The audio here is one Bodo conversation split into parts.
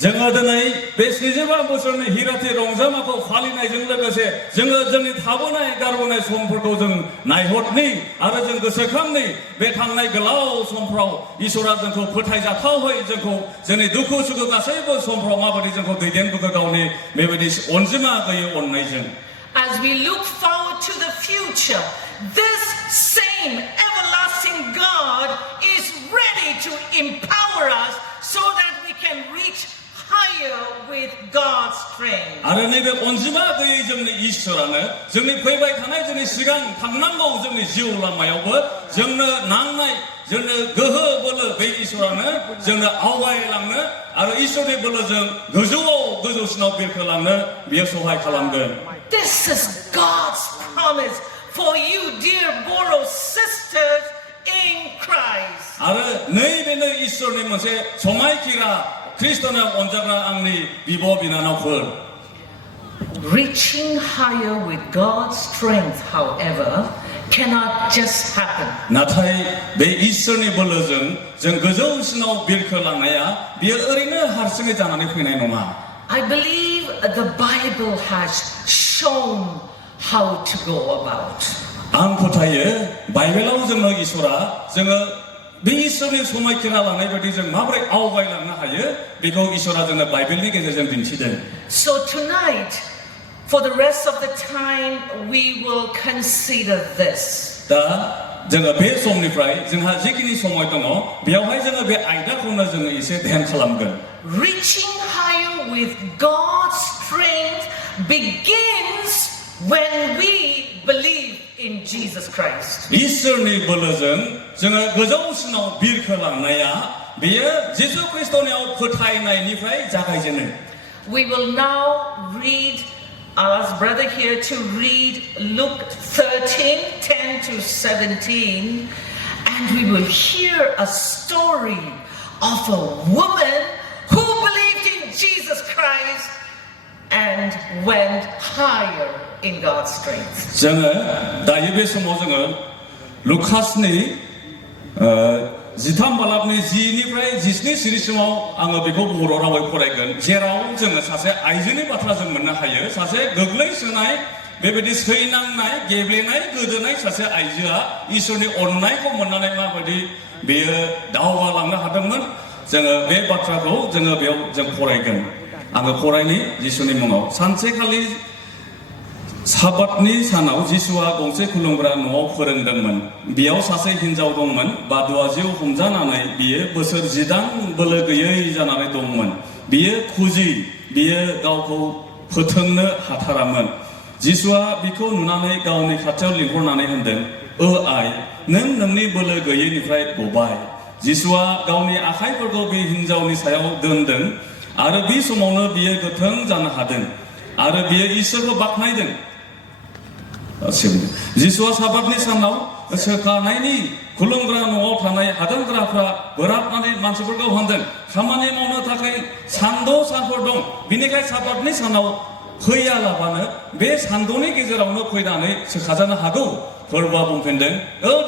जोङो दिनै बे 45 बोसोरनि हिराथि रंजामाखौ फालिनायजों लोगोसे जोङो जोंनि थाबोनाय गारबोनाय समफोरखौ जों नायहरनि आरो जों गोसोखांनि बे थांनाय गोलाव समफ्राव इसोरा जोंखौ फोथायजाथावै जोंखौ जोंनि दुखु सुखु गासैबो समफ्राव माबायदि जोंखौ दैदेनबोखो गावनि बेबायदि अनजिमा गैयै अननायजों As we look forward to the future, this same everlasting God is ready to empower us so that we can reach higher with God's strength. आरो नैबे अनजिमा गैयै जोंनि इसोरानो जोंनि फैबाय थानाय जोंनि सिगां थांनांगौ जोंनि जिउ लामायावबो जोंनो नांनाय जोंनो गोहो बोलो बे इसोरानो जोंनो आवगायलांनो आरो इसोरनि बोलोजों गोजौसिनाव बिरखोलांनो बियो सहाय खालामगोन. This is God's promise for you, dear Boro sisters in Christ. आरो नैबेनो इसोरनि मोनसे समायखिरा ख्रिस्ट'नाव अनजाग्रा आंनि बिब' बिनानावफोर. Reaching higher with God's strength, however, cannot just happen. नाथाय बे इसोरनि बोलोजों जों गोजौसिनाव बिरखोलांनाया बियो ओरैनो हारसिङै जानानै फैनाय नङा. I believe the Bible has shown how to go about. आं फोथायो बाइबेलाव जोंनो इसोरा जोङो बे इसोरनि समायखिरा लानाय बायदि जों माबोरै आवगायलांनो हायो बेखौ इसोरा जोंनो बाइबेलनि गेजेरजों दिन्थिदों. So tonight, for the rest of the time, we will consider this. दा जोङो बे समनिफ्राय जोंहा जिखिनि समय दङ बेयावहाय जोङो बे आयदाखौनो जोङो एसे ध्यान खालामगोन. Reaching higher with God's strength begins when we believe in Jesus Christ. इसोरनि बोलोजों जोङो गोजौसिनाव बिरखोलांनाया बेयो जिसु ख्रिस्ट'नियाव फोथायनायनिफ्राय जागायजेनो. We will now read, ask brother here to read Luke 13:10-17, and we will hear a story of a woman who believed in Jesus Christ and went higher in God's strength. जोङो दायो बे समाव जोङो लुकासनि 13 बालाबनि 10निफ्राय 17 सिरिसिमाव आङो बेखौ बर' रावै फरायगोन जेराव जोङो सासे आइजोनि बाथ्रा जों मोननो हायो. सासे गोग्लैसोनाय बेबायदि सैनांनाय गेब्लेनाय गोदोनाय सासे आइजोआ इसोरनि अननायखौ मोननानै माबायदि बेयो दावगालांनो हादोंमोन जोङो बे बाथ्राखौ जोङो बेयाव जों फरायगोन. आङो फरायनि जिसुनि मुङाव. सानसेखालि साबातनि सानाव जिसुआ गंसे खुलुमग्रा न'आव फोरोंदोंमोन. बेयाव सासे हिनजाव दंमोन बादुआ जिउ हमजानानै बियो बोसोर 10 बोलो गैयै जानानै दंमोन. बियो बियो गावखौ फोथोंनो हाथारामोन. जिसुआ बिखौ नुनानै गावनि खाथियाव लिंहरनानै होनदों, आइ नों नोंनि बोलो गैयैनिफ्राय गबाय. जिसुआ गावनि आखाइफोरखौ बे हिनजावनि सायाव दोनदों आरो बे समावनो बियो गोथों जानो हादों आरो बियो इसोरखौ बाख्नायदों. जिसुआ साबातनि सानाव सोखानायनि खुलुमग्रा न'आव थानाय हादानग्राफ्रा बोराबनानै मानसिफोरखौ होनदों, खामानि मावनो थाखाय सानद' सानफोर दं, बिनिखाय साबातनि सानाव फैयालाबानो बे सानद'नि गेजेरावनो फैनानै सोखाजानो हागौ. फोरबोआ बुंफिनदों,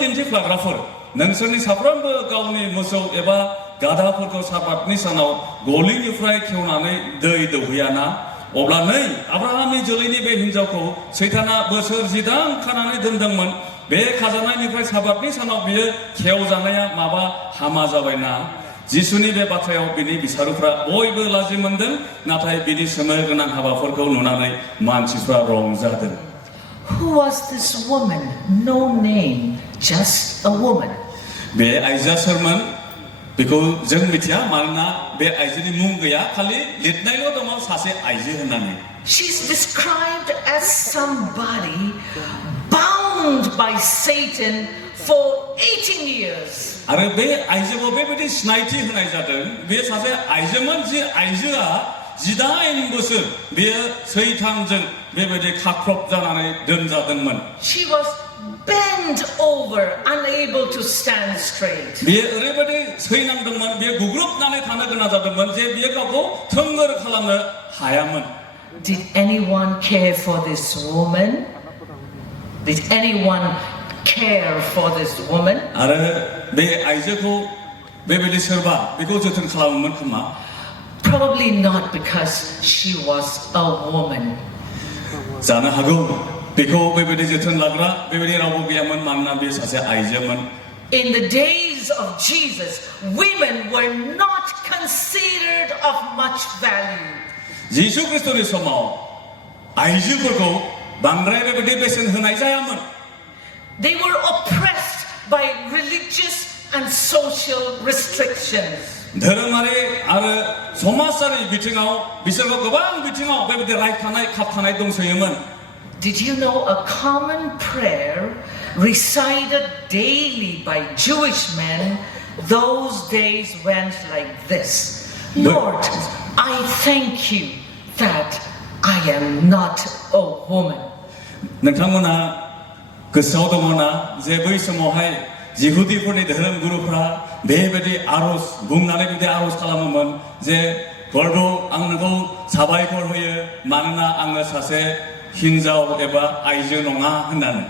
दिन्थिफ्लाग्राफोर, नोंसोरनि साफ्रोमबो गावनि मोसौ एबा गाधाफोरखौ साबातनि सानाव गलिनिफ्राय खेवनानै दै दौहैयाना? अब्ला नै आब्राहामनि जोलैनि बे हिनजावखौ सैताना बोसोर 10 खानानै दोनदोंमोन. बे खाजानायनिफ्राय साबातनि सानाव बियो खेवजानाया माबा हामा जाबायना? जिसुनि बे बाथ्रायाव बिनि बिसारुफ्रा बयबो लाजि मोनदों, नाथाय बिनि सोमोन्दो गोनां हाबाफोरखौ नुनानै मानसिफ्रा रंजादों. Who was this woman? No name, just a woman. बे आइजोआ सोरमोन बेखौ जों मिथिया मानोना बे आइजोनि मुं गैया, खालि लिरनायल' दङ सासे आइजो होननानै. She's described as somebody bound by Satan for 18 years. आरो बे आइजोखौ बेबायदि सिनायथि होनाय जादों, बे सासे आइजोमोन जि आइजोआ 18 बोसोर बेयो सैतानजों बेबायदि खाख्रब जानानै दोनजादोंमोन. She was bent over, unable to stand straight. बेयो ओरैबायदि सैनांदोंमोन, बेयो गुग्रुबनानै थानो गोनां जादोंमोन जे बेयो गावखौ थोंगोर खालामनो हायामोन. Did anyone care for this woman? Did anyone care for this woman? आरो बे आइजोखौ बेबायदि सोरबा बेखौ जोथोन खालामोमोन खोमा? Probably not because she was a woman. जानो हागौ बेखौ बेबायदि जोथोन लाग्रा बेबायदि रावबो गैयामोन मानोना बे सासे आइजोमोन In the days of Jesus, women were not considered of much value. जिसु ख्रिस्टनि समाव आइजोफोरखौ बांद्राय बेबायदि बेसेन होनाय जायामोन They were oppressed by religious and social restrictions. धोरोमारि आरो समाजारि बिथिङाव बिसोरखौ गोबां बिथिङाव बेबायदि रायखानाय खाबथानाय दंसोयोमोन Did you know a common prayer recited daily by Jewish men those days went like this? Lord, I thank you that I am not a woman. नोंथांमोना गोसोआव दङना जे बै समावहाय जिहुदिफोरनि धोरोम गुरुफ्रा बेबायदि आरज बुंनानै बिदि आरज खालामोमोन जे प्रभु आं नोंखौ साबायखर होयो मानोना आङो सासे हिनजाव एबा आइजो नङा होननानै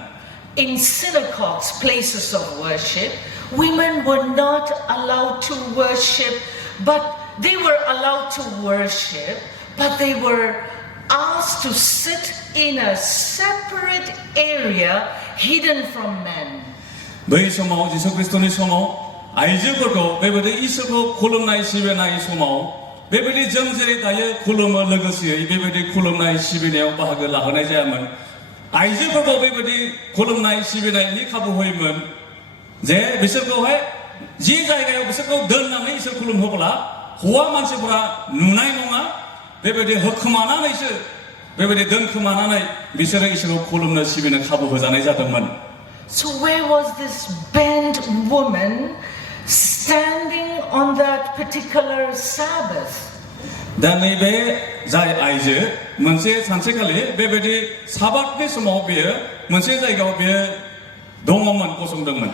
In synagogues, places of worship, women were not allowed to worship, but they were allowed to worship, but they were asked to sit in a separate area hidden from men. बै समाव जिसु ख्रिस्टनि समाव आइजोफोरखौ बेबायदि इसोरखौ खुलुमनाय सिबिनाय समाव बेबायदि जों जेरै दायो खुलुमो लोगोसेयै बेबायदि खुलुमनाय सिबिनायाव बाहागो लाहोनाय जायामोन आइजोफोरखौ बेबायदि खुलुमनाय सिबिनायनि खाबु होयोमोन जे बिसोरखौहाय जि जायगायाव बिसोरखौ दोननानै इसोर खुलुमहोब्ला हौवा मानसिफोरा नुनाय नङा बेबायदि होखोमानानैसो बेबायदि दोनखोमानानै बिसोरो इसोरखौ खुलुमनो सिबिनो खाबु होजानाय जादोंमोन So where was this bent woman standing on that particular Sabbath? दा नैबे जाय आइजो मोनसे सानसेखालि बेबायदि साबातनि समाव बेयो मोनसे जायगायाव बेयो दङमोन गसंदोंमोन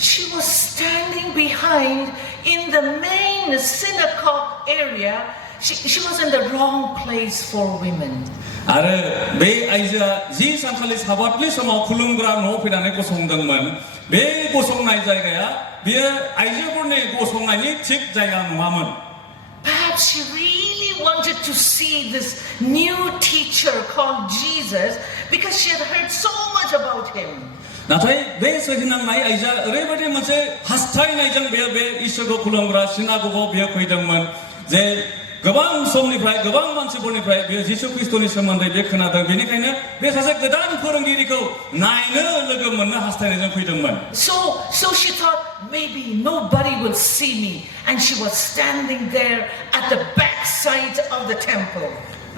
She was standing behind in the main synagogue area. She was in the wrong place for women. आरो बे आइजोआ जि सानखालि साबातनि समाव खुलुमग्रा न'आव फैनानै गसंदोंमोन बे गसंनाय जायगाया बेयो आइजोफोरनि गसंनायनि थिग जायगा नङामोन Perhaps she really wanted to see this new teacher called Jesus because she had heard so much about him. नाथाय बे सहिनांनाय आइजोआ ओरैबायदि मोनसे हास्थायनायजों बे इसोरखौ खुलुमग्रा सिनागोगाव बेयो फैदोंमोन जे गोबां समनिफ्राय गोबां मानसिफोरनिफ्राय बे जिसु ख्रिस्टनि सोमोन्दै बे खोनादों बेनिखायनो बे सासे गोदान फोरोंगिरिखौ नायनो लोगो मोननो हास्थायनायजों फैदोंमोन So she thought maybe nobody will see me, and she was standing there at the back side of the temple.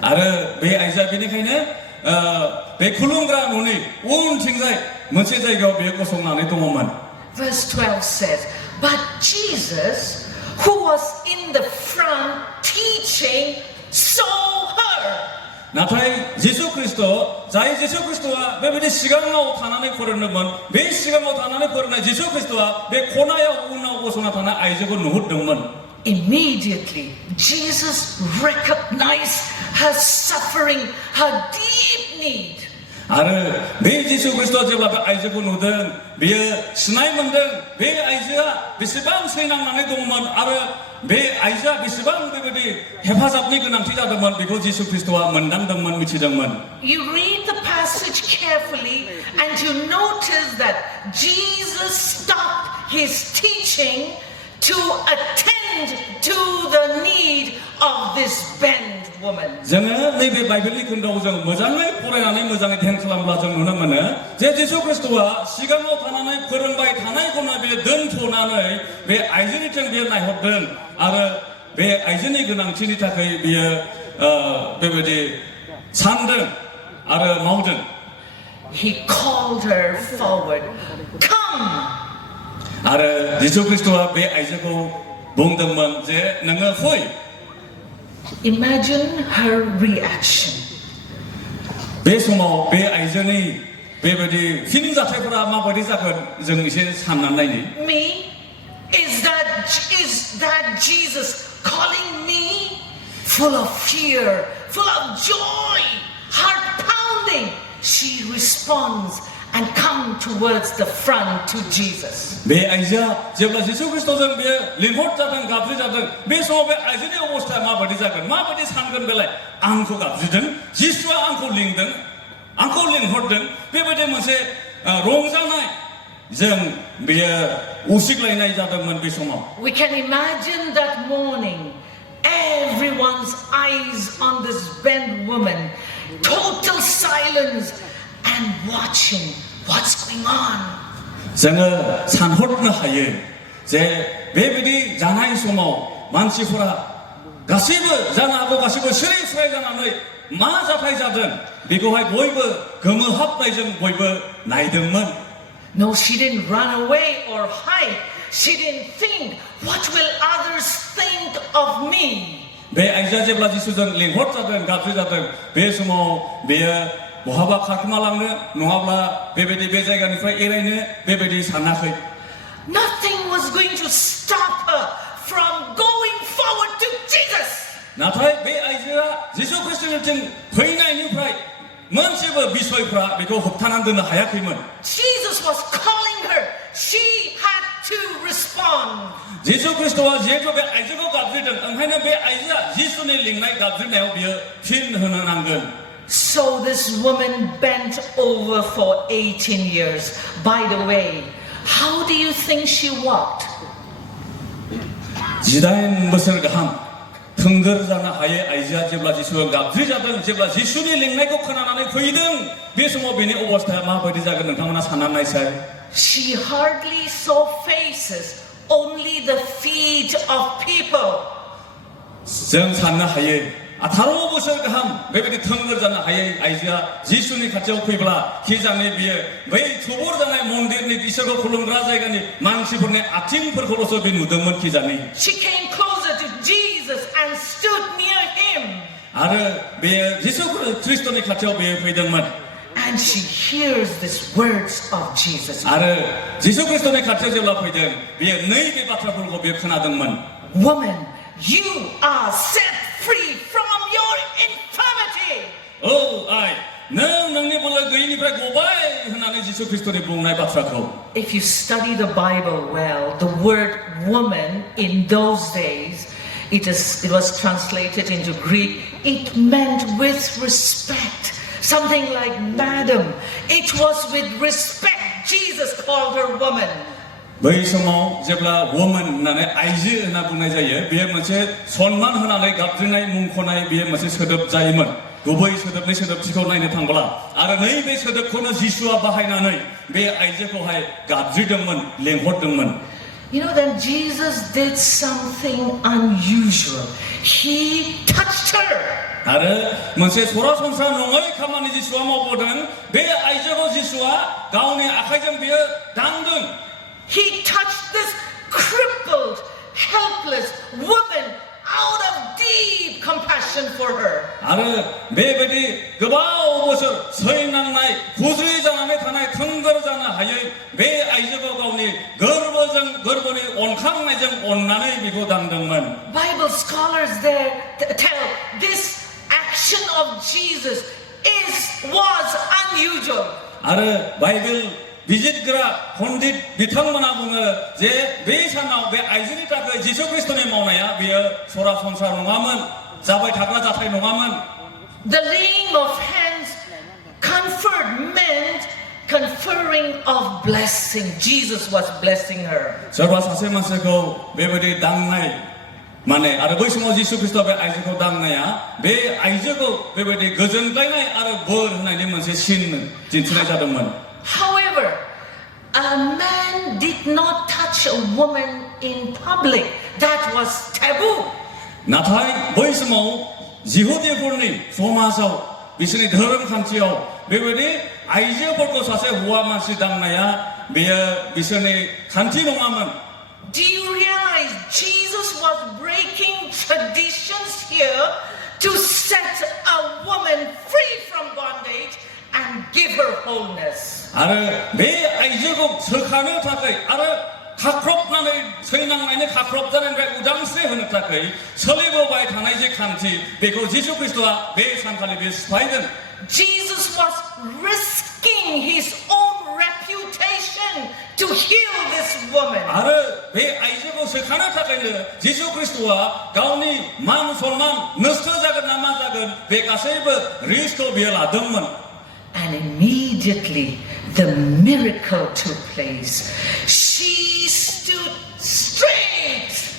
आरो बे आइजोआ बेनिखायनो बे खुलुमग्रा न'नि उनथिंजाय मोनसे जायगायाव बे गसंनानै दङमोन Verse 12 says, but Jesus, who was in the front teaching, saw her. नाथाय जिसु ख्रिस्ट जाय जिसु ख्रिस्टआ बेबायदि सिगाङाव थानानै फोरोंदोंमोन बे सिगाङाव थानानै फोरोंनाय जिसु ख्रिस्टआ बे खनायाव उनाव गसंना थानाय आइजोखौ नुहुरदोंमोन Immediately, Jesus recognized her suffering, her deep need. आरो बे जिसु ख्रिस्टआ जेब्ला बे आइजोखौ नुदों बेयो सिनाय मोनदों बे आइजोआ बेसेबां सैनांनानै दंमोन आरो बे आइजोआ बेसेबां बेबायदि हेफाजाबनि गोनांथि जादोंमोन बेखौ जिसु ख्रिस्टआ मोनदांदोंमोन मिथिदोंमन You read the passage carefully and you notice that Jesus stopped his teaching to attend to the need of this bent woman. जोङो नैबे बाइबेलनि खोन्दोआव जों मोजाङै फरायनानै मोजाङै ध्यान खालामब्ला जों नुनो मोनो जे जिसु ख्रिस्टआ सिगाङाव थानानै फोरोंबाय थानायखौनो बे दोनथ'नानै बे आइजोनिथिं बियो नायहरदों आरो बे आइजोनि गोनांथिनि थाखाय बियो बेबायदि सानदों आरो मावदों He called her forward. Come. आरो जिसु ख्रिस्टआ बे आइजोखौ बुंदोंमोन जे नोङो फै Imagine her reaction. बे समाव बे आइजोनि बेबायदि फिनजाथायफोरा माबायदि जागोन जों एसे साननानै नायनि Me? Is that Jesus calling me? Full of fear, full of joy, heart pounding. She responds, and come towards the front to Jesus. बे आइजोआ जेब्ला जिसु ख्रिस्टजों बे लिंहरजादों गाबज्रिजादों बे समाव बे आइजोनि अबस्थाया माबायदि जागोन माबायदि सानगोन बेलाय आंखौ गाबज्रिदों जिसुआ आंखौ लिंदों आंखौ लिंहरदों बेबायदि मोनसे रंजानाय जों बेयो उसिग्लायनाय जादोंमोन बे समाव. We can imagine that morning, everyone's eyes on this bent woman, total silence and watching what's going on. जोङो सानहरनो हायो जे बेबायदि जानाय समाव मानसिफोरा गासैबो जानो हागौ गासैबो सिरि सिराय जानानै मा जाथाय जादों बेखौहाय बयबो गोमोहाबनायजों बयबो नायदोंमोन. No, she didn't run away or hide. She didn't think, what will others think of me? बे आइजोआ जेब्ला जिसुजों लिंहरजादों गाबज्रिजादों बे समाव बेयो बहाबा खारखोमालांनो नङाब्ला बेबायदि बे जायगानिफ्राय एरायनो बेबायदि सानाखै. Nothing was going to stop her from going forward to Jesus. नाथाय बे आइजोआ जिसु ख्रिस्टनिथिं फैनायनिफ्राय मोनसेबो बिसयफ्रा बेखौ होबथानानै दोननो हायाखैमोन. Jesus was calling her. She had to respond. जिसु ख्रिस्टआ जिहेतु बे आइजोखौ गाबज्रिदों ओंखायनो बे आइजोआ जिसुनि लिंनाय गाबज्रिनायाव बियो फिन होनो नांगोन. So this woman bent over for 18 years. By the way, how do you think she walked? 18 बोसोर गाहाम थोंगोर जानो हायै आइजोआ जेब्ला जिसुआ गाबज्रिजादों जेब्ला जिसुनि लिंनायखौ खोनानानै फैदों बे समाव बेनि अबस्थाया माबायदि जागोन नोंथांमोना साननानै नायसाय. She hardly saw faces, only the feet of people. जों साननो हायो 18 बोसोर गाहाम बेबायदि थोंगोर जानो हायै आइजोआ जिसुनि खाथियाव फैब्ला खिजाने बियो बै थुबुर जानाय मन्दिरनि इसोरखौ खुलुमग्रा जायगानि मानसिफोरनि आथिंफोरखौल'सो बे नुदोंमोन खिजाने. She came closer to Jesus and stood near him. आरो बे जिसु ख्रिस्टनि खाथियाव बे फैदोंमोन. And she hears these words of Jesus. आरो जिसु ख्रिस्टनि खाथियाव जेब्ला फैदों बियो नैबे बाथ्राफोरखौ बियो खोनादोंमोन. Woman, you are set free from your infirmity. Oh, नों नोंनि बोलो गैयिनिफ्राय गबाय होननानै जिसु ख्रिस्टनि बुंनाय बाथ्राखौ. If you study the Bible well, the word woman in those days, it was translated into Greek. It meant with respect. Something like madam. It was with respect Jesus called her woman. बै समाव जेब्ला woman होननानै आइजो होनना बुंनाय जायो बेयो मोनसे सन्मान होनानै गाबज्रिनाय मुंख'नाय बेयो मोनसे सोदोब जायोमोन. गुबै सोदोबनि सोदोबथिखौ नायनो थांब्ला आरो नैबे सोदोबखौनो जिसुआ बाहायनानै बे आइजोखौहाय गाबज्रिदोंमोन लेंहरदोंमोन. You know that Jesus did something unusual. He touched her. आरो मोनसे सरासनस्रा नङै खामानि जिसुआ मावबोदों. बे आइजोखौ जिसुआ गावनि आखाइजों बियो दांदों. He touched this crippled, helpless woman out of deep compassion for her. आरो बेबायदि गोबाव बोसोर सैनांनाय खुज्रि जानानै थानाय थोंगोर जानो हायै बे आइजोखौ गावनि गोरबोनि अनखांनायजों अननानै बेखौ दांदोंमोन. Bible scholars there tell this action of Jesus was unusual. आरो बाइबेल बिजिरग्रा पण्डित बिथांमोना बुङो जे बे सानाव बे आइजोनि थाखाय जिसु ख्रिस्टनि मावनाया बेयो सरासनस्रा नङामोन जाबाय थाग्रा जाथाय नङामोन. The laying of hands meant conferring of blessing. Jesus was blessing her. सोरबा सासे मानसिखौ बेबायदि दांनाय माने आरो बै समाव जिसु ख्रिस्ट बे आइजोखौ दांनाया बे आइजोखौ बेबायदि गोजोनग्लायनाय आरो बोर होनायनि मोनसे सिन दिन्थिनाय जादोंमोन. However, a man did not touch a woman in public. That was taboo. नाथाय बै समाव जिहुदिफोरनि समाजाव बिसोरनि धोरोम खान्थियाव बेबायदि आइजोफोरखौ सासे हौवा मानसि दांनाया बेयो बिसोरनि खान्थि नङामोन. Do you realize Jesus was breaking traditions here to set a woman free from bondage and give her wholeness? आरो बे आइजोखौ सोखानो थाखाय आरो खाख्रबनानै सैनांनायनि खाख्रबजानायनिफ्राय उदांस्रि होनो थाखाय सोलिबोबाय थानाय जे खान्थि बेखौ जिसु ख्रिस्टआ बे सानखालि बे सिफायदों. Jesus was risking his own to heal this woman. 아르 배 아이즈고 석하나 타카이는 지수 그리스도와 가오니 만 손만 너스터 작은 남아 작은 배 가세이브 리스토 비엘라 덤먼. And immediately the miracle took place. She stood straight.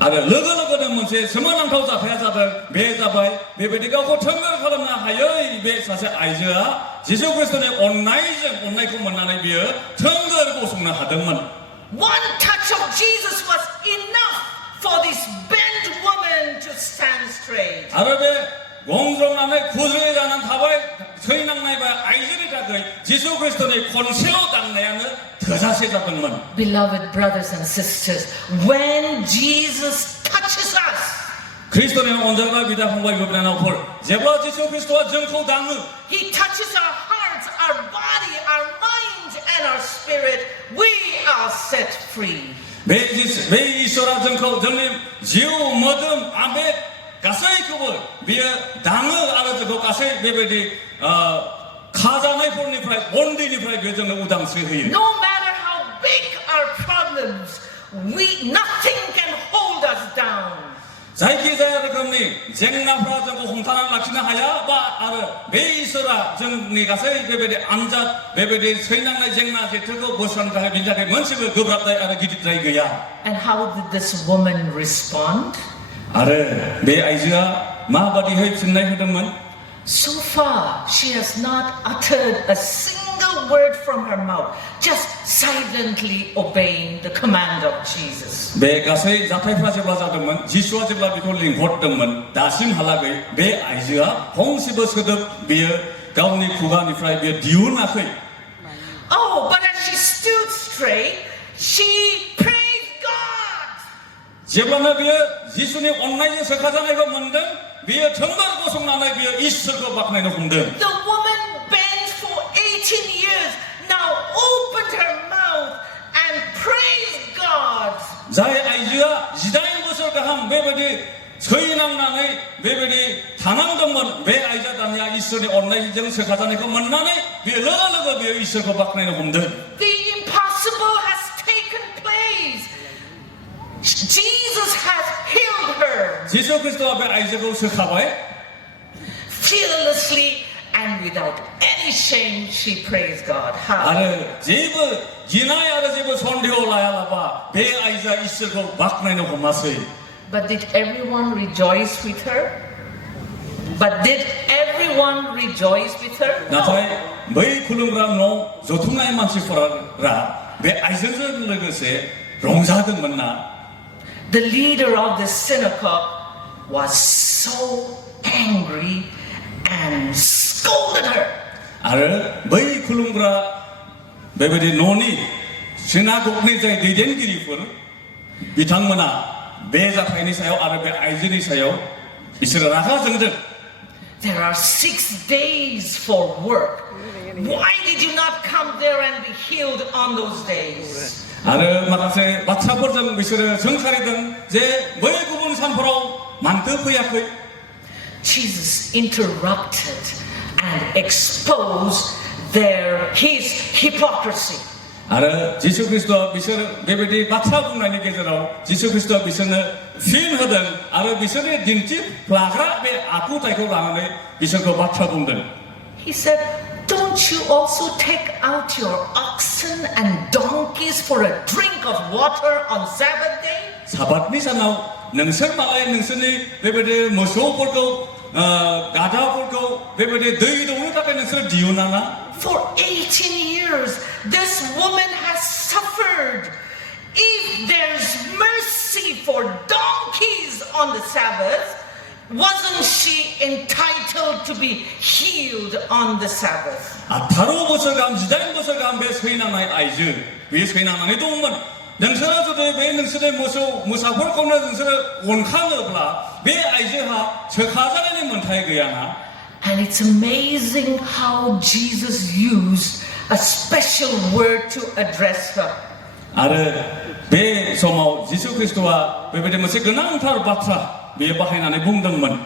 아르 러거러거는 문제 서만한 타우자 배자들 배자바이 배배디가 고 청걸 하름나 하여 이배 사세 아이즈가 지수 그리스도의 온라이고 만나는 비어 청걸 고속나 하던만. One touch of Jesus was enough for this bent woman to stand straight. 아르베 공정남의 구슬에 가는 타바이 서인낭나이바 아이즈리 작의 지수 그리스도의 콘실로 당내야는 더 자세 잡은만. Beloved brothers and sisters, when Jesus touches us, 그리스도의 온전과 비다 홍과 이거나 볼 제바 지수 그리스도와 정코 당의 He touches our hearts, our body, our mind, and our spirit. We are set free. 매 이소라 정코 정님 지우 모든 아베 가사이 그분 비에 당의 알아주고 가사이 베베디 카자나이 폴니프라이 원디니프라이 교정의 우당스해요. No matter how big our problems, nothing can hold us down. 자이키자야를 겁니 쟁나프라 정고 홍탄한 락시나 하야 바 아르 베이서라 정니 가사이 베베디 암자 베베디 서인낭나이 쟁나게 들고 버선가에 민자게 먼식을 그브랍다이 아르 기디다이 그야. And how did this woman respond? 아르 배 아이즈가 마바디 헤입신나이 흐름은 So far, she has not uttered a single word from her mouth, just silently obeying the command of Jesus. 배 가서의 자타이프라 제블라자드면 지수와 제블라 비콜링 곧드면 다심 할라게 배 아이즈가 홍시버 스드업 비어 가오니 구가니 프라이 비어 디우나케. Oh, but as she stood straight, she praised God. 제블라나 비어 지수니 온라인 석하자나 이거 뭔데 비어 정말 고속나나 비어 이스거 박나이는 혼데. The woman bent for 18 years, now opened her mouth and praised God. 자의 아이즈가 지다인 것을 가함 베베디 서인왕나의 베베디 당한동문 배 아이자다냐 이스니 온라인 정 석하자나 이거 뭔나네 비어 러가러가 비어 이스거 박나이는 혼데. The impossible has taken place. Jesus has healed her. 지수 그리스도 앞에 아이즈가 석하바에 Fearlessly and without any shame, she praised God. How? 아르 제브 기나야 아르 제브 손디오라야라바 배 아이자 이스거 박나이는 혼마스이. But did everyone rejoice with her? But did everyone rejoice with her? 나타에 너희 굴름그라 노 조퉁나이 만치 포라라 배 아이즈를 lögöse 롱사든 만나. The leader of the synagogue was so angry and scolded her. 아르 너희 굴름그라 베베디 노니 시나고그니 자이 디덴기리 포르 비탕마나 배자 타이니 사요 아르 배 아이즈니 사요 이스라 라가 정정. There are 6 days for work. Why did you not come there and be healed on those days? 아르 마가세 마차버정 미스르 정찰이든 제 뭐의 구분 산포로 만뜨부야코이. Jesus interrupted and exposed his hypocrisy. 아르 지수 그리스도 미스르 베베디 마차분나니 계절로 지수 그리스도 미스르 필하든 아르 미스르 딘티 플라그라 베 아쿠타이코 라나네 미스르 마차분들. He said, don't you also take out your oxen and donkeys for a drink of water on Sabbath day? 사바트니 사나우 능선 말라에 능선이 베베디 모소 볼고 가다 볼고 베베디 너희도 오늘 답에 능선 디오나나. For 18 years, this woman has suffered. If there's mercy for donkeys on the Sabbath, wasn't she entitled to be healed on the Sabbath? 아타로 버서감 지다인 버서감 배 서인하나의 아이즈 왜 서인하나의 동문 능선아주도 왜 능선의 무사볼 거는 능선의 원칸업라 왜 아이즈하 저하자라는 문타의 그야나. And it's amazing how Jesus used a special word to address her. 아르 배 소모 지수 그리스도와 베베데 무슨 그냥 타로 바트라 왜 바하나의 붕등문.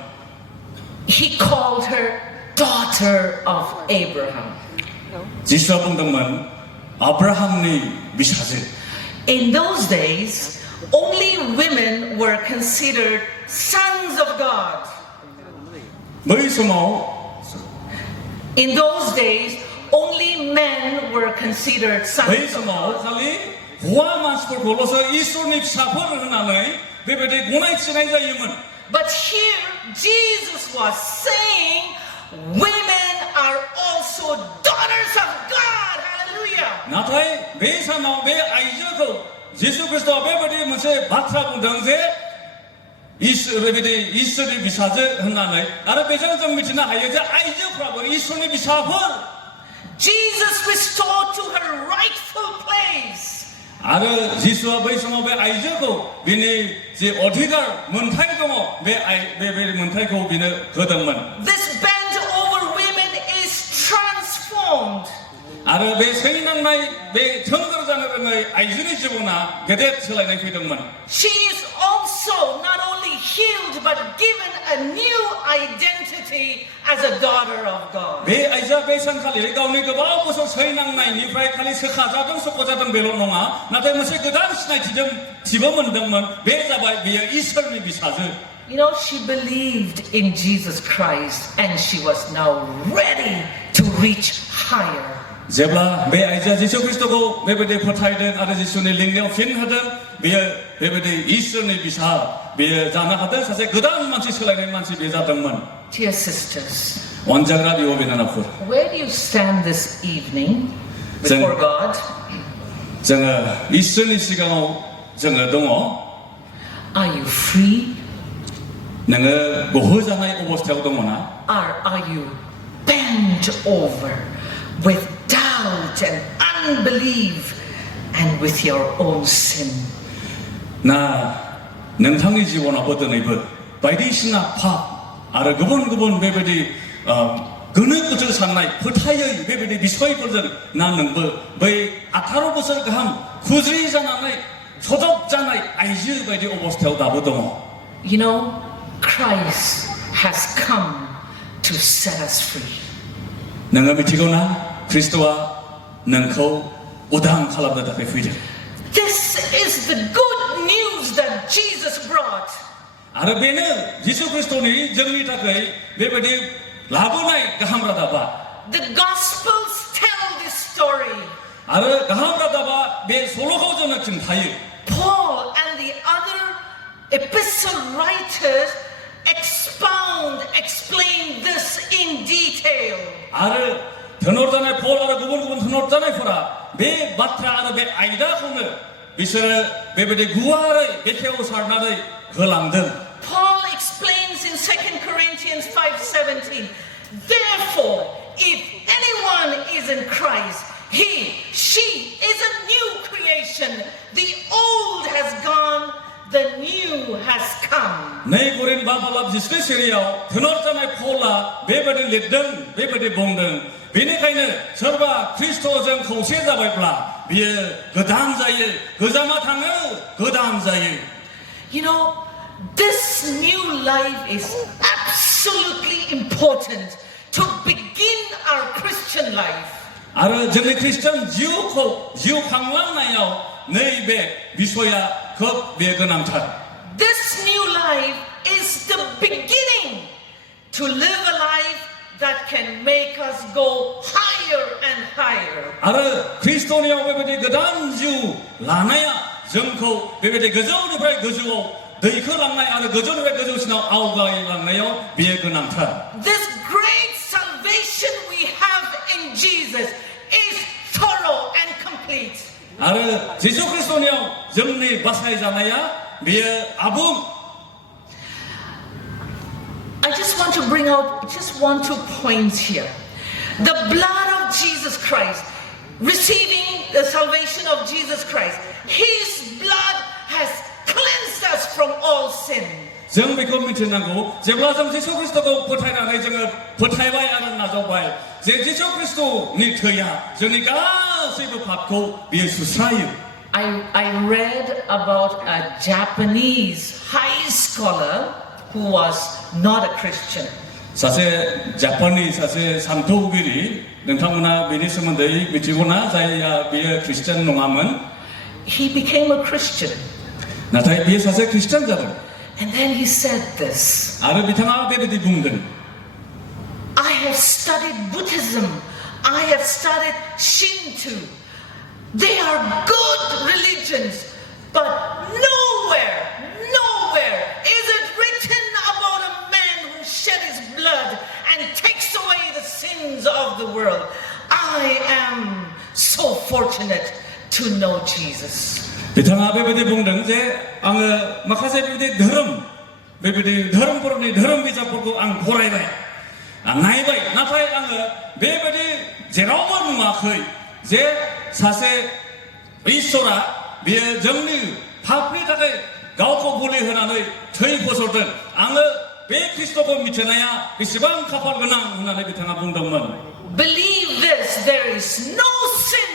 He called her daughter of Abraham. 지수와 붕등문 아브라함의 미사제. In those days, only women were considered sons of God. In those days, only men were considered sons of God. खालि हौवा मानसिफोरखौल'सो इसोरनि फिसाफोर होननानै बेबायदि गनायथिनाय जायोमोन. But here, Jesus was saying, women are also daughters of God. Hallelujah. 나थाय बे सानाव बे आइजोखौ जिसु ख्रीष्टआ बेबायदि मोनसे बाथ्रा बुंदों जे बेबायदि इसोरनि फिसाजो होननानै आरो बेजों जों मिथिनो हायो जे आइजोफ्राबो इसोरनि फिसाफोर. Jesus restored to her rightful place. आरो जिसुआ बै समाव बे आइजोखौ बिनि जे अधिकार मोनथाय दङ बे मोनथायखौ बिनो होदोंमोन. This bent over women is transformed. आरो बे सैनांनाय बे थोंगोर जानो रोङै आइजोनि जिबना गेदेर सोलायनाय फैदोंमोन. She is also not only healed but given a new identity as a daughter of God. बे आइजोआ बे सानखालि गावनि गोबाव बोसोर सैनांनायनिफ्राय खालि सोखाजादों सख'जादों बेल' नङा नाथाय मोनसे गोदान सिनायथिबो मोनदोंमोन. बे जाबाय बेयो इसोरनि फिसाजो. You know, she believed in Jesus Christ and she was now ready to reach higher. जेब्ला बे आइजोआ जिसु ख्रीष्टखौ बेबायदि फोथायदों आरो जिसुनि लिंनायाव फिन होदों बेयो बेबायदि इसोरनि फिसा बेयो जानो हादों सासे गोदान मानसि सोलायनाय मानसि बे जादोंमोन. Dear sisters, अनजाग्रा बिब' बिनानावफोर, where do you stand this evening before God? जोङो इसोरनि सिगाङाव जोङो दङ. Are you free? नोङो गहोजानाय अबस्थायाव दङ ना? Are you bent over with doubt and unbelief and with your own sin? 나 नोंथांनि जिबनावबो दिनैबो बायदिसिना पाप आरो गुबुन गुबुन बेबायदि गोनो गोथो साननाय फोथायै बेबायदि बिसयफोरजों ना नोंबो बै 18 बोसोर गाहाम खुज्रि जानानै सजब जानाय आइजो बायदि अबस्थायाव दाबो दङ? You know, Christ has come to set us free. नोङो मिथिगौ ना ख्रीष्टआ नोंखौ उदां खालामनो थाखाय फैदों. This is the good news that Jesus brought. आरो बेनो जिसु ख्रीष्टनि जोंनि थाखाय बेबायदि लाबोनाय गाहाम रादाबा. The Gospels tell this story. आरो गाहाम रादाबा बे सल'खौ जोंनो खिन्थायो. Paul and the other epistle writers explain this in detail. आरो धोनरजानाय पल आरो गुबुन गुबुन धोनरजानायफोरा बे बाथ्रा आरो बे आयदाखौनो बिसोरो बेबायदि गुवारै बेखेवसारनानै होलांदों. Paul explains in 2 Corinthians 5:17, therefore, if anyone is in Christ, she is a new creation. The old has gone, the new has come. नै कोरिन्थ 5:27 सिरियाव धोनरजानाय पलआ बेबायदि लिरदों बेबायदि बुंदों बेनिखायनो सोरबा ख्रीष्टजों खौसे जाबायब्ला बियो गोदान जायो गोजामा थाङो गोदान जायो. You know, this new life is absolutely important to begin our Christian life. आरो जोंनि ख्रिस्टान जिउखौ जिउ खांलांनायाव नैबे बिसया खोब बे गोनांथार. This new life is the beginning to live a life that can make us go higher and higher. आरो ख्रिस्टनियाव बेबायदि गोदान जिउ लानाया जोंखौ बेबायदि गोजौनिफ्राय गोजौआव दैखोलांनाय आरो गोजौनिफ्राय गोजौसिनाव आवगायलांनायाव बेयो गोनांथार. This great salvation we have in Jesus is thorough and complete. आरो जिसु ख्रिस्टनियाव जोंनि बासायजानाया बेयो आबुं. I just want to bring out just 1-2 points here. The blood of Jesus Christ, receiving the salvation of Jesus Christ, His blood has cleansed us from all sin. जों बेखौ मिथिनांगौ जेब्ला जों जिसु ख्रिस्टखौ फोथायनानै जोङो फोथायबाय आरो नाजावबाय जे जिसु ख्रिस्टनि थैया जोंनि गासैबो पापखौ बियो सुस्रायो. I read about a Japanese high scholar who was not a Christian. 사실 자판이 사실 산토우길이 능탕문화 미니 소문들이 미치고나 자야 비에 크리스천 농함은 he became a Christian. 나타에 비에 사실 크리스천 자들. And then he said this. 아르 비탕아 베베디 붕든. I have studied Buddhism. I have studied Shinto. They are good religions, but nowhere is it written about a man who shed his blood and takes away the sins of the world. I am so fortunate to know Jesus. 비탕아 베베디 붕든 제 앙 마카세 베베디 धर्म परनि धर्म बिजाबफोरखौ आं फरायबाय आं नायबाय नाथाय आङो बेबायदि जेरावबो नुवाखै जे सासे इसोरा बियो जोंनि पापनि थाखाय गावखौ बोलि होनानै थै फसरदों आङो बे ख्रिस्टखौ मिथिनाया बेसेबां खाफाल गोनां होननानै बिथाङा बुंदोंमोन Believe this, there is no sin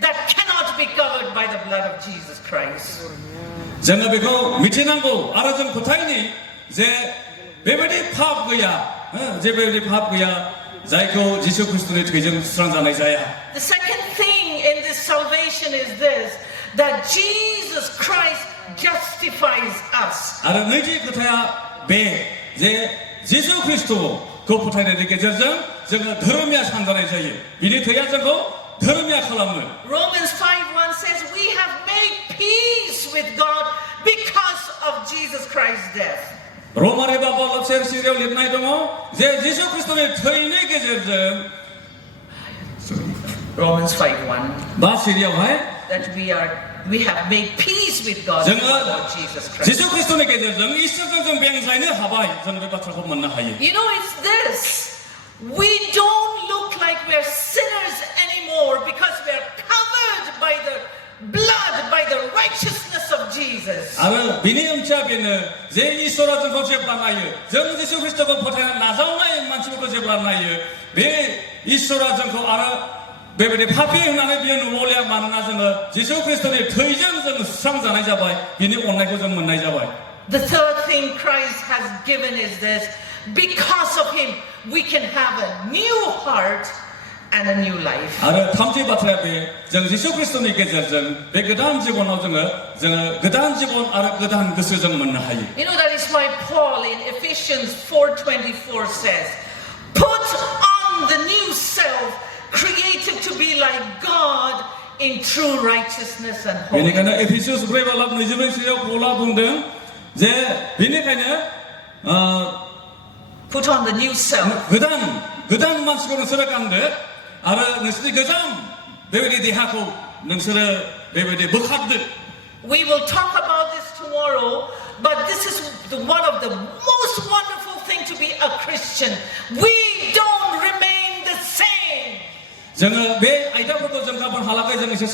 that cannot be covered by the blood of Jesus Christ. जोङो बेखौ मिथिनांगौ आरो जों फोथायनि जे बेबायदि पाप गैया जे बेबायदि पाप गैया जायखौ जिसु ख्रिस्टनि थैजों सुस्रांजानाय जाया The second thing in this salvation is this, that Jesus Christ justifies us. आरो नैथि खोथाया बे जे जिसु ख्रिस्टखौ फोथायनायनि गेजेरजों जोङो धोरोमिया सानजानाय जायो बिनि थैया जोंखौ धोरोमिया खालामो Romans 5:1 says we have made peace with God because of Jesus Christ's death. रोमारि बाबा सेरसिरियाव लिरनाय दङ जे जिसु ख्रिस्टनि थैनि गेजेरजों Romans 5:1 बा सिरियावहाय that we have made peace with God because of Jesus Christ. जिसु ख्रिस्टनि गेजेरजों इसोरजों जों बेंजायनो हाबाय जों बे बाथ्राखौ मोननो हायो You know, it's this. We don't look like we're sinners anymore because we're covered by the blood, by the righteousness of Jesus. आरो बिनि ओंथिया बेनो जे इसोरा जोंखौ जेब्ला नायो जों जिसु ख्रिस्टखौ फोथायना नाजावनाय मानसिफोरखौ जेब्ला नायो बे इसोरा जोंखौ आरो बेबायदि पापी होननानै बियो नुबावलिया मानोना जोङो जिसु ख्रिस्टनि थैजों जों सुस्रांजानाय जाबाय बिनि अननायखौ जों मोननाय जाबाय The third thing Christ has given is this. Because of him, we can have a new heart and a new life. आरो थामथि बाथ्राया बे जों जिसु ख्रिस्टनि गेजेरजों बे गोदान जिबनाव जोङो गोदान जिबन आरो गोदान गोसो जों मोननो हायो You know, that is why Paul in Ephesians 4:24 says, put on the new self, created to be like God in true righteousness and holiness. बेनिखायनो एफिसियास 4:24 पौला बुंदों जे बेनिखायनो Put on the new self. गोदान मानसिखौ नोंसोरो गानदो आरो नोंसोरनि गोजाम बेबायदि देहाखौ नोंसोरो बेबायदि बोखारदो We will talk about this tomorrow, but this is one of the most wonderful things to be a Christian. We don't remain the same. जोङो बे आयदाफोरखौ जों गाबोनहालागै जों एसे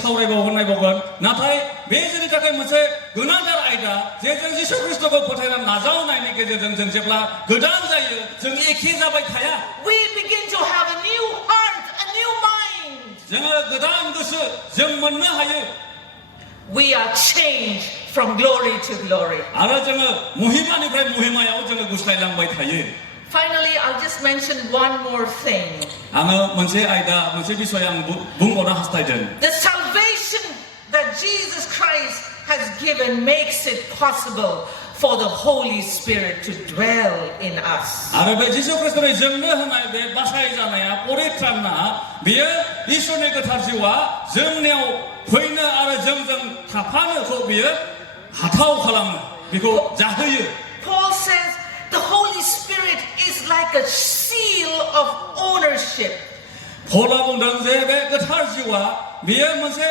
नायबावगोन नाथाय बे जोंनि थाखाय मोनसे गोनांथार आयदा जे जों जिसु ख्रिस्टखौ फोथायना नाजावनायनि गेजेरजों जों जेब्ला गोदान जायो जों एखे जाबाय थाया We begin to have a new heart, a new mind. जोङो गोदान गोसो जों मोननो हायो We are changed from glory to glory. आरो जोङो महिमानिफ्राय महिमायाव जोङो गुस्लायलांबाय थायो Finally, I'll just mention one more thing. आङो मोनसे आयदा मोनसे बिषय आं बुंबावनो हास्थायदों The salvation that Jesus Christ has given makes it possible for the Holy Spirit to dwell in us. आरो बे जिसु ख्रिस्टनि जोंनो होनाय बे बासाय जानाया परित्राणा बेयो इसोरनि गोथार जिउआ जोंनियाव फैनो आरो जोंजों थाफानोखौ बेयो हाथाव खालामो बेखौ जाहोयो Paul says the Holy Spirit is like a seal of ownership. पौला बुंदों जे बे गोथार जिउआ बेयो मोनसे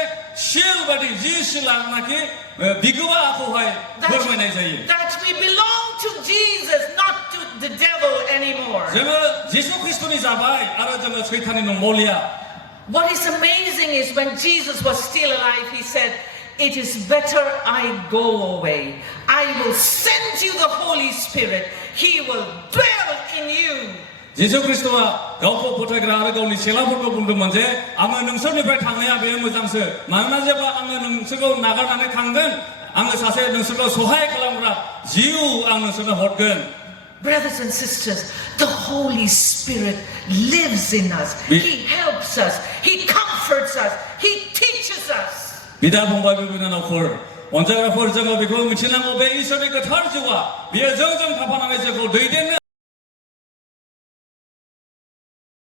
सिल बायदि जि सिलानाखि बिगोमाखौहाय फोरमायनाय जायो That we belong to Jesus, not to the devil anymore. जोङो जिसु ख्रिस्टनि जाबाय आरो जोङो सैताननि नंबावलिया What is amazing is when Jesus was still alive, he said, it is better I go away. I will send you the Holy Spirit. He will dwell in you. जिसु ख्रिस्टआ गावखौ फोथायग्रा आरो गावनि चेलाफोरखौ बुंदोंमोन जे आङो नोंसोरनिफ्राय थांनाया बेयो मोजांसो मानोना जेब्ला आङो नोंसोरखौ नागारनानै थांगोन आङो सासे नोंसोरखौ सहाय खालामग्रा जिउ आं नोंसोरनो हरगोन brothers and sisters, the Holy Spirit lives in us. He helps us. He comforts us. He teaches us. Bida bongba bibuna na for. Onjaga for janga biko mchina mo be Iswrni ka thar juwa. Biya jang jang thapana me jako doiden